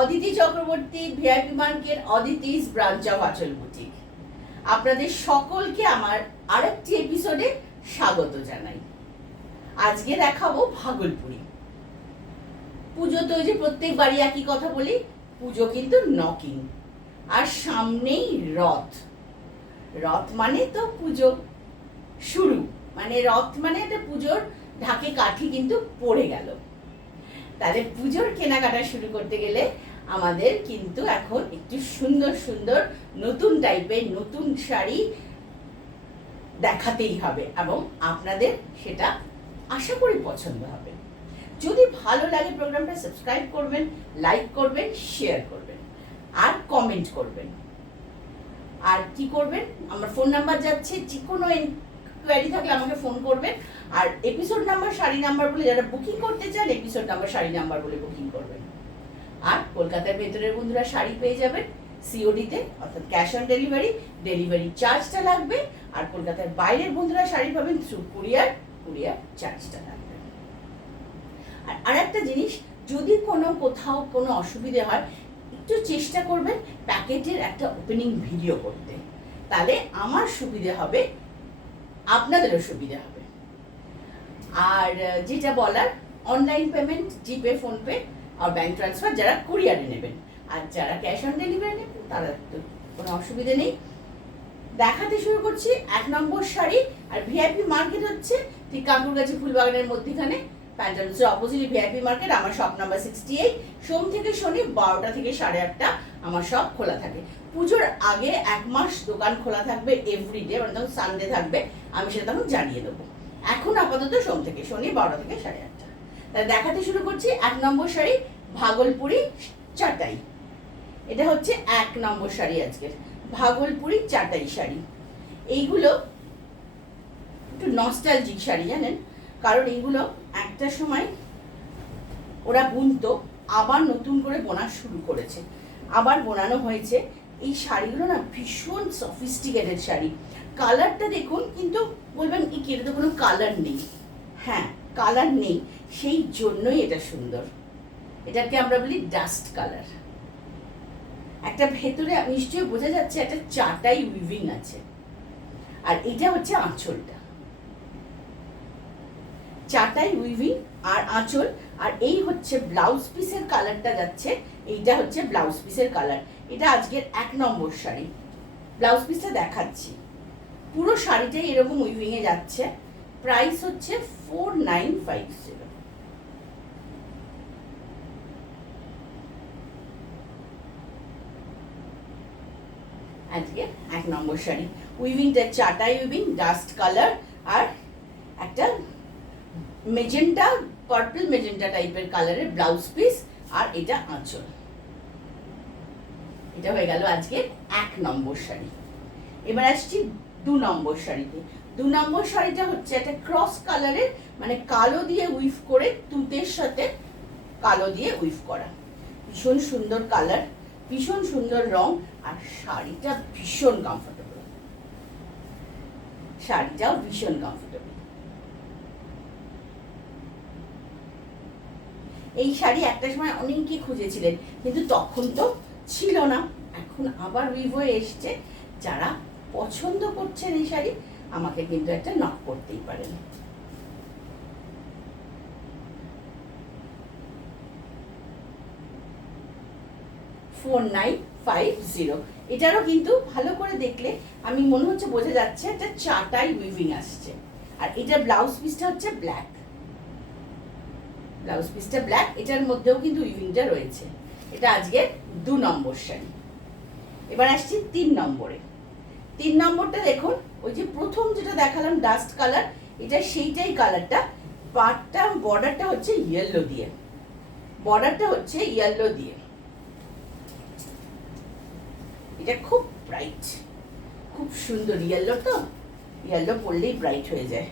Aditi Chakraborty, VIP market, Aditi's branch of আঁচল boutique. আপনাদের সকলকে আমার আরেকটি এপিসোডে স্বাগত জানাই। আজকে দেখাবো ভাগলপুরি। পুজো তো ওই যে প্রত্যেকবারই একই কথা বলি, পুজো কিন্তু নকিং, আর সামনেই রথ। রথ মানে তো পুজো শুরু, মানে রথ মানে একটা পুজোর ঢাকে কাঠি কিন্তু পড়ে গেল। তাহলে পুজোর কেনাকাটা শুরু করতে গেলে আমাদের কিন্তু এখন একটু সুন্দর সুন্দর নতুন টাইপের নতুন শাড়ি দেখাতেই হবে, এবং আপনাদের সেটা আশা করি পছন্দ হবে। যদি ভালো লাগে প্রোগ্রামটা সাবস্ক্রাইব করবেন, লাইক করবেন, শেয়ার করবেন, আর কমেন্ট করবেন। আর কি করবেন, আমার ফোন নাম্বার যাচ্ছে, যে কোনো কোয়ারি থাকলে আমাকে ফোন করবেন। আর এপিসোড নাম্বার, শাড়ি নাম্বার বলে যারা বুকিং করতে চান, এপিসোড নাম্বার, শাড়ি নাম্বার বলে বুকিং করবেন। আর কলকাতার ভেতরের বন্ধুরা শাড়ি পেয়ে যাবেন সিওডিতে, অর্থাৎ ক্যাশ অন ডেলিভারি। ডেলিভারি চার্জটা লাগবে। আর কলকাতার বাইরের বন্ধুরা শাড়ি পাবেন থ্রু কুরিয়ার চার্জটা লাগবে। আর একটা জিনিস, যদি কোথাও কোনো অসুবিধে হয়, একটু চেষ্টা করবেন প্যাকেটের একটা ওপেনিং ভিডিও করতে, তাহলে আমার সুবিধে হবে, আপনাদেরও সুবিধা হবে। আর যেটা বলার, অনলাইন পেমেন্ট, জিপে, ফোনপে আর ব্যাংক ট্রান্সফার যারা কুরিয়ারে নেবেন, আর যারা ক্যাশ অন ডেলিভারি নেবেন তারা তো কোনো অসুবিধে নেই। দেখাতে শুরু করছি 1 নম্বর শাড়ি। আর ভিআইপি মার্কেট হচ্ছে ঠিক কাকুরগাছি ফুলবাগানের মধ্যখানে, প্যান্টালুন্সের অপোজিটে ভিআইপি মার্কেট। আমার শপ নাম্বার 68। সোম থেকে শনি 12টা থেকে 8:30 আমার শপ খোলা থাকে। পুজোর আগে 1 মাস দোকান খোলা থাকবে এভরিডে, মানে তখন সানডে থাকবে, আমি সেটা তখন জানিয়ে দেবো। এখন আপাতত সোম থেকে শনি 12টা থেকে 8:30। তাহলে দেখাতে শুরু করছি 1 নম্বর শাড়ি, ভাগলপুরি চাটাই। এটা হচ্ছে 1 নম্বর শাড়ি আজকের, ভাগলপুরি চাটাই শাড়ি। এইগুলো একটু নস্টালজিক শাড়ি, জানেন, কারণ এইগুলো একটা সময় ওরা বুনতো, আবার নতুন করে বোনা শুরু করেছে, আবার বোনানো হয়েছে। এই শাড়িগুলো না ভীষণ সফিস্টিকেটেড শাড়ি। কালারটা দেখুন, কিন্তু বলবেন এই কেটে তো কোনো কালার নেই। হ্যাঁ, কালার নেই, সেই জন্যই এটা সুন্দর। এটাকে আমরা বলি ডাস্ট কালার। একটা ভেতরে নিশ্চয়ই বোঝা যাচ্ছে একটা চাটাই উইভিং আছে। আর এটা হচ্ছে আঁচলটা, চাটাই উইভিং আর আঁচল। আর এই হচ্ছে ব্লাউজ পিসের কালারটা যাচ্ছে, এইটা হচ্ছে ব্লাউজ পিসের কালার। এটা আজকের 1 নম্বর শাড়ি। ব্লাউজ পিসটা দেখাচ্ছি, পুরো শাড়িটাই এরকম উইভিং এ যাচ্ছে। প্রাইস হচ্ছে 4950। আজকে 1 নম্বর শাড়ি। উইভিংটা চাটাই উইভিং, ডাস্ট কালার, আর একটা মেজেন্টা, পার্পল মেজেন্টা টাইপের কালারের ব্লাউজ পিস, আর এটা আঁচল। এটা হয়ে গেল আজকে 1 নম্বর শাড়ি। এবার আসছি 2 নম্বর শাড়িতে। 2 নম্বর শাড়িটা হচ্ছে একটা ক্রস কালারের, মানে কালো দিয়ে উইভ করে, তুতের সাথে কালো দিয়ে উইভ করা। ভীষণ সুন্দর কালার, ভীষণ সুন্দর রং, আর শাড়িটা ভীষণ কমফোর্টেবল। শাড়িটাও ভীষণ কমফোর্টেবল। এই শাড়ি একটা সময় অনেকেই খুঁজেছিলেন, কিন্তু তখন তো ছিল না, এখন আবার উইভ হয়ে এসছে। যারা পছন্দ করছেন এই শাড়ি, আমাকে কিন্তু একটা নক করতেই পারেন। $4950। এটারও কিন্তু ভালো করে দেখলে আমি মনে হচ্ছে বোঝা যাচ্ছে একটা চাটাই উইভিং আসছে। আর এটা ব্লাউজ পিসটা হচ্ছে ব্ল্যাক, ব্লাউজ পিসটা ব্ল্যাক, এটার মধ্যেও কিন্তু উইভিংটা রয়েছে। এটা আজকে 2 নম্বর শাড়ি। এবার আসছি 3 নম্বরে। 3 নম্বরটা দেখুন, ওই যে প্রথম যেটা দেখালাম ডাস্ট কালার, এটা সেইটাই কালারটা। পাটটা, বর্ডারটা হচ্ছে ইয়েলো দিয়ে, বর্ডারটা হচ্ছে ইয়েলো দিয়ে। এটা খুব ব্রাইট, খুব সুন্দর ইয়েলো, তো ইয়েলো পরলেই ব্রাইট হয়ে যায়।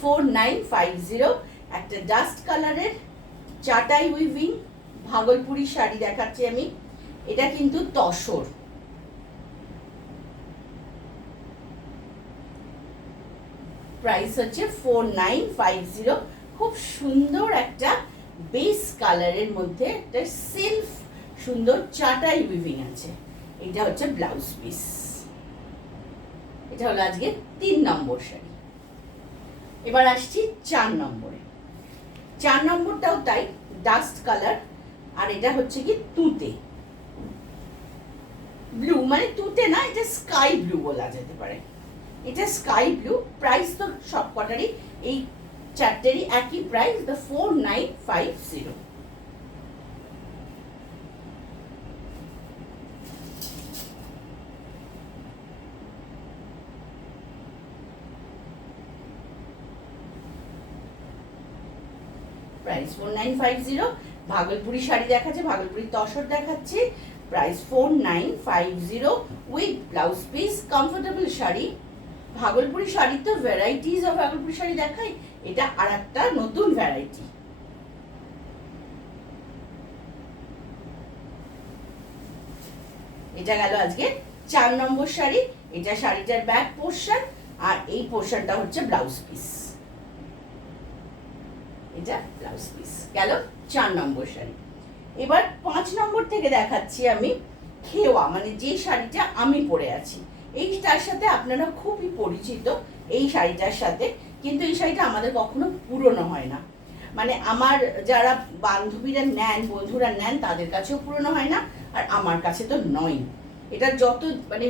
$4950 একটা ডাস্ট কালারের চাটাই উইভিং ভাগলপুরি শাড়ি দেখাচ্ছি আমি। এটা কিন্তু তসর, প্রাইস হচ্ছে 4950। খুব সুন্দর একটা বেস কালারের মধ্যে একটা সেলফ সুন্দর চাটাই উইভিং আছে। এটা হচ্ছে ব্লাউজ পিস। এটা হলো আজকে 3 নম্বর শাড়ি। এবার আসছি 4 নম্বরে। 4 নম্বরটাও তাই, ডাস্ট কালার, আর এটা হচ্ছে কি তুঁতে ব্লু, মানে তুঁতে না, এটা স্কাই ব্লু বলা যেতে পারে। এটা স্কাই ব্লু। প্রাইস তো সব কটারই, এই চারটেরই একই প্রাইস, 4950। প্রাইস 4950। ভাগলপুরি শাড়ি দেখাচ্ছে, ভাগলপুরি তসর দেখাচ্ছে। Price 4950 with blouse piece. Comfortable sari. Bhagalpuri sari তো ভ্যারাইটিস অফ ভাগলপুরি শাড়ি দেখাই, এটা আর একটা নতুন ভ্যারাইটি। এটা গেল আজকে 4 নম্বর শাড়ি। এটা শাড়িটার ব্যাক পোর্শন, আর এই পোর্শনটা হচ্ছে ব্লাউজ পিস। এটা ব্লাউজ পিস গেল 4 নম্বর শাড়ি। এবার 5 নম্বর থেকে দেখাচ্ছি আমি খেওয়া, মানে যে শাড়িটা আমি পরে আছি। এইটার সাথে আপনারা খুবই পরিচিত এই শাড়িটার সাথে, কিন্তু এই শাড়িটা আমাদের কখনো পুরনো হয় না। মানে আমার যারা বান্ধবীরা নেন, বন্ধুরা নেন, তাদের কাছেও পুরনো হয় না, আর আমার কাছে তো নয়। এটা যত মানে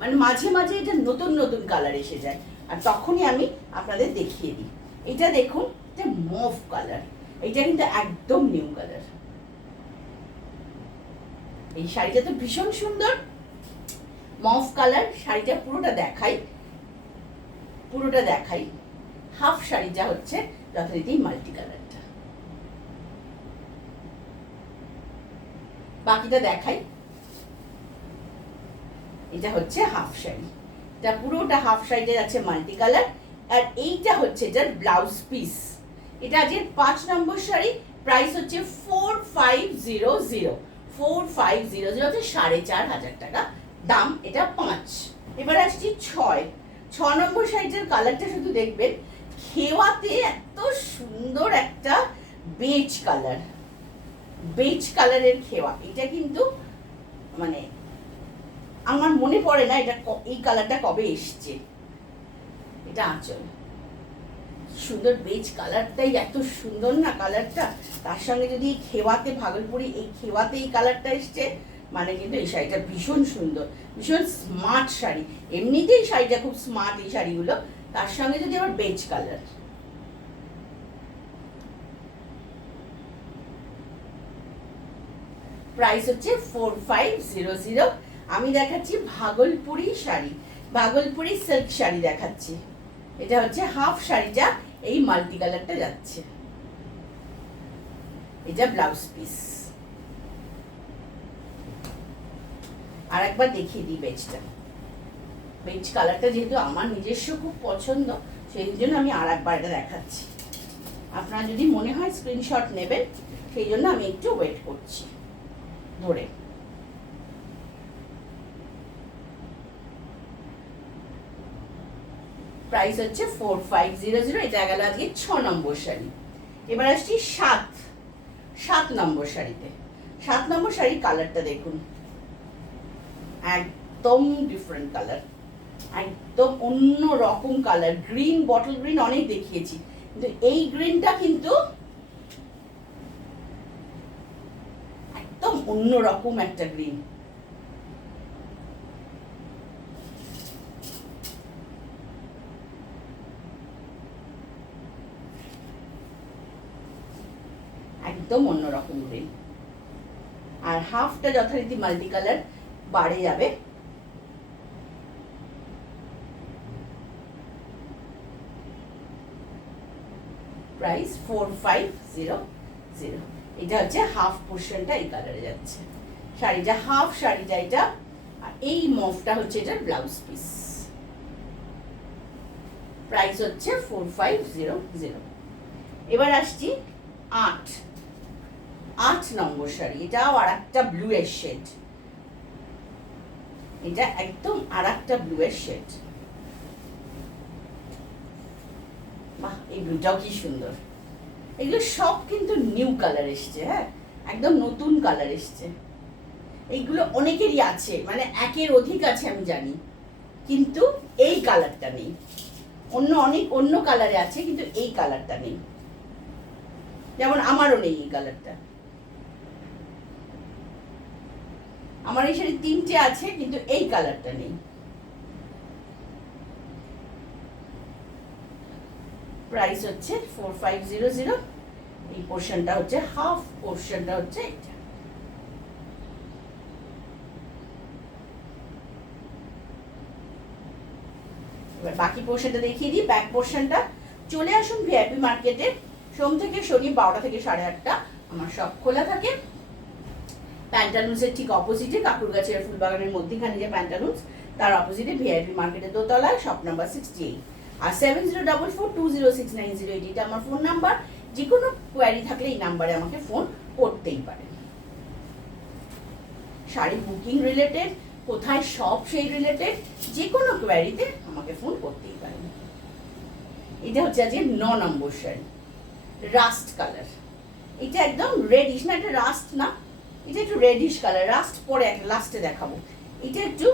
মানে মাঝে মাঝে এটা নতুন নতুন কালার এসে যায়, আর তখনই আমি আপনাদের দেখিয়ে দিই। এটা দেখুন, এটা মভ কালার। এটা কিন্তু একদম নিউ কালার। এই শাড়িটা তো ভীষণ সুন্দর, মভ কালার। শাড়িটা পুরোটা দেখাই। হাফ শাড়িটা হচ্ছে যথারীতি মাল্টি কালারটা, বাকিটা দেখাই। এটা হচ্ছে হাফ শাড়ি, এটা পুরোটা হাফ শাড়িটা যাচ্ছে মাল্টি কালার, আর এইটা হচ্ছে এটার ব্লাউজ পিস। এটা আজকের 5 নম্বর শাড়ি। প্রাইস হচ্ছে 4500। 4500 হচ্ছে 4500 টাকা দাম। এটা 5। এবার আসছি 6 নম্বর শাড়িটার কালারটা শুধু দেখবেন, খেওয়াতে এত সুন্দর একটা বেজ কালারের খেওয়া। এটা কিন্তু মানে আমার মনে পড়ে না এটা এই কালারটা কবে এসছে। এটা আঁচল, সুন্দর বেজ কালারটাই এত সুন্দর না কালারটা, তার সঙ্গে যদি খেওয়াতে ভাগলপুরি এই খেওয়াতে এই কালারটা এসছে, মানে কিন্তু এই শাড়িটা ভীষণ সুন্দর, ভীষণ স্মার্ট শাড়ি। এমনিতেই শাড়িটা খুব স্মার্ট এই শাড়িগুলো, তার সঙ্গে যদি আবার বেজ কালার। প্রাইস হচ্ছে 4500। আমি দেখাচ্ছি ভাগলপুরি শাড়ি, ভাগলপুরি সিল্ক শাড়ি দেখাচ্ছি। এটা হচ্ছে হাফ শাড়িটা, এই মাল্টি কালারটা যাচ্ছে। এটা ব্লাউজ পিস। আর একবার দেখিয়ে দিই বেজটা। বেজ কালারটা যেহেতু আমার নিজস্ব খুব পছন্দ, সেই জন্য আমি আর একবার এটা দেখাচ্ছি। আপনার যদি মনে হয় স্ক্রিনশট নেবেন, সেই জন্য আমি একটু ওয়েট করছি ধরে। প্রাইস হচ্ছে 4500। এটা গেল আজকে 6 নম্বর শাড়ি। এবার আসছি 7 নম্বর শাড়িতে। 7 নম্বর শাড়ির কালারটা দেখুন, একদম ডিফারেন্ট কালার, একদম অন্য রকম কালার। গ্রিন, বটল গ্রিন অনেক দেখিয়েছি, কিন্তু এই গ্রিনটা কিন্তু একদম অন্য রকম একটা গ্রিন। একদম অন্যরকম গ্রিন, আর হাফটা যথারীতি মাল্টি কালার বাড়ে যাবে। প্রাইস 4500। এটা হচ্ছে হাফ পোর্শনটা এই কালারে যাচ্ছে। শাড়িটা হাফ শাড়িটা এটা, আর এই মফটা হচ্ছে এটার ব্লাউজ পিস। প্রাইস হচ্ছে 4500। এবার আসছি 8 নম্বর শাড়ি। এটাও আর একটা ব্লু এর শেড। এটা একদম আর একটা ব্লু এর শেড। এই ব্লুটাও কি সুন্দর। এগুলো সব কিন্তু নিউ কালার এসছে, হ্যাঁ, একদম নতুন কালার এসছে। এইগুলো অনেকেরই আছে, মানে একের অধিক আছে আমি জানি, কিন্তু এই কালারটা নেই। অন্য কালারে আছে, কিন্তু এই কালারটা নেই। যেমন আমারও নেই এই কালারটা। আমার এই শাড়ি 3টে আছে, কিন্তু এই কালারটা নেই। প্রাইস হচ্ছে 4500। এই পোর্শনটা হচ্ছে হাফ, পোর্শনটা হচ্ছে এটা। এবার বাকি পোর্শনটা দেখিয়ে দিই। ব্যাক পোর্শনটা চলে আসুন ভিআইপি মার্কেটে, সোম থেকে শনি 12টা থেকে 8:30 আমার সব খোলা থাকে। প্যান্টালুন্সের ঠিক অপোজিটে, কাকুরগাছের ফুলবাগানের মধ্যেখানে যে প্যান্টালুন্স, তার অপোজিটে ভিআইপি মার্কেটের দোতলায়, শপ নাম্বার 68। আর 7044206908 এটা আমার ফোন নাম্বার। যে কোনো কোয়ারি থাকলে এই নাম্বারে আমাকে ফোন করতেই পারেন। শাড়ি বুকিং রিলেটেড, কোথায় সব সেই রিলেটেড, যে কোনো কোয়ারিতে আমাকে ফোন করতেই পারেন। এটা হচ্ছে আজকে 9 নম্বর শাড়ি, রাস্ট কালার। এটা একদম রেডিশ, না এটা রাস্ট না, এটা একটু রেডিশ কালার। রাস্ট পরে একটা লাস্টে দেখাবো। এটা একটু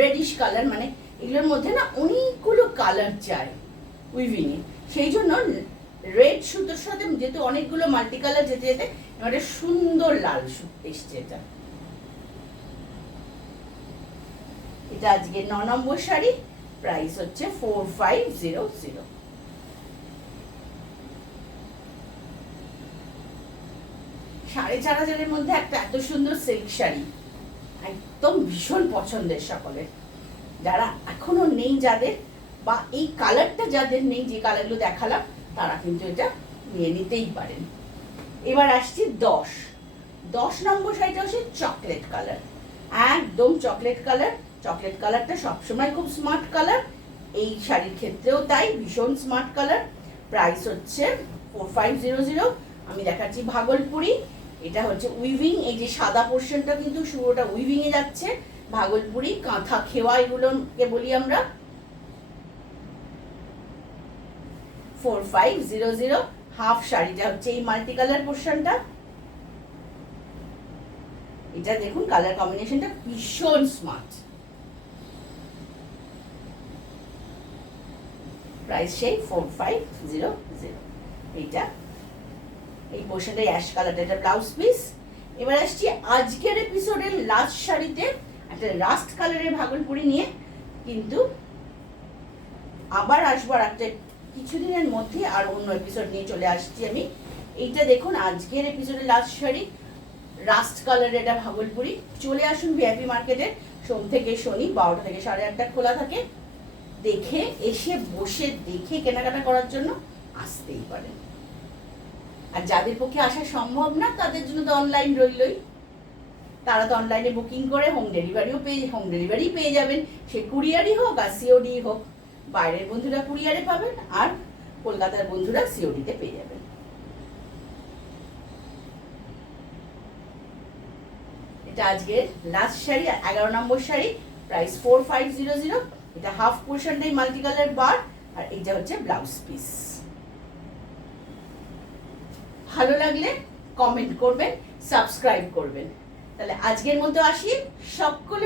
রেডিশ কালার, মানে এগুলোর মধ্যে না অনেকগুলো কালার চাই উইভিং এ, সেই জন্য রেড সুতোর সাথে যেহেতু অনেকগুলো মাল্টি কালার যেতে যেতে একটা সুন্দর লাল সুতো এসছে। এটা আজকে 9 নম্বর শাড়ি, প্রাইস হচ্ছে 4500। 4500 মধ্যে একটা এত সুন্দর সিল্ক শাড়ি, একদম ভীষণ পছন্দের সকলের। যারা এখনো নেই যাদের, বা এই কালারটা যাদের নেই, যে কালারগুলো দেখালাম, তারা কিন্তু এটা নিয়ে নিতেই পারেন। এবার আসছি 10 নম্বর শাড়িটা হচ্ছে চকলেট কালার, একদম চকলেট কালার। চকলেট কালারটা সবসময় খুব স্মার্ট কালার, এই শাড়ির ক্ষেত্রেও তাই, ভীষণ স্মার্ট কালার। প্রাইস হচ্ছে 4500। আমি দেখাচ্ছি ভাগলপুরি। এটা হচ্ছে উইভিং, এই যে সাদা পোর্শনটা কিন্তু শুরুটা উইভিং এ যাচ্ছে। ভাগলপুরি কাঁথা খেওয়া এগুলোকে বলি আমরা। 4500। হাফ শাড়িটা হচ্ছে এই মাল্টি কালার পোর্শনটা। এটা দেখুন কালার কম্বিনেশনটা ভীষণ স্মার্ট। প্রাইস সেই 4500। এইটা এই পোর্শনটা অ্যাশ কালারটা, এটা ব্লাউজ পিস। এবার আসছি আজকের এপিসোডের লাস্ট শাড়িতে, একটা রাস্ট কালারের ভাগলপুরি নিয়ে, কিন্তু আবার আসবো আর একটা কিছুদিনের মধ্যে আর অন্য এপিসোড নিয়ে চলে আসছি আমি। এইটা দেখুন আজকের এপিসোডের লাস্ট শাড়ি, রাস্ট কালারের এটা ভাগলপুরি। চলে আসুন ভিআইপি মার্কেটে, সোম থেকে শনি 12টা থেকে 8:30 খোলা থাকে। দেখে এসে বসে দেখে কেনাকাটা করার জন্য আসতেই পারেন। আর যাদের পক্ষে আসা সম্ভব না, তাদের জন্য তো অনলাইন রইলই। তারা তো অনলাইনে বুকিং করে হোম ডেলিভারি পেয়ে যাবেন, সে কুরিয়ারই হোক আর সিওডি হোক। বাইরের বন্ধুরা কুরিয়ারে পাবেন, আর কলকাতার বন্ধুরা সিওডিতে পেয়ে যাবেন। এটা আজকে লাস্ট শাড়ি, 11 নম্বর শাড়ি, প্রাইস 4500। এটা হাফ পোর্শনটাই মাল্টি কালার বার, আর এটা হচ্ছে ব্লাউজ পিস। ভালো লাগলে কমেন্ট করবেন, সাবস্ক্রাইব করবেন। তাহলে আজকের মতো আসি, সকলে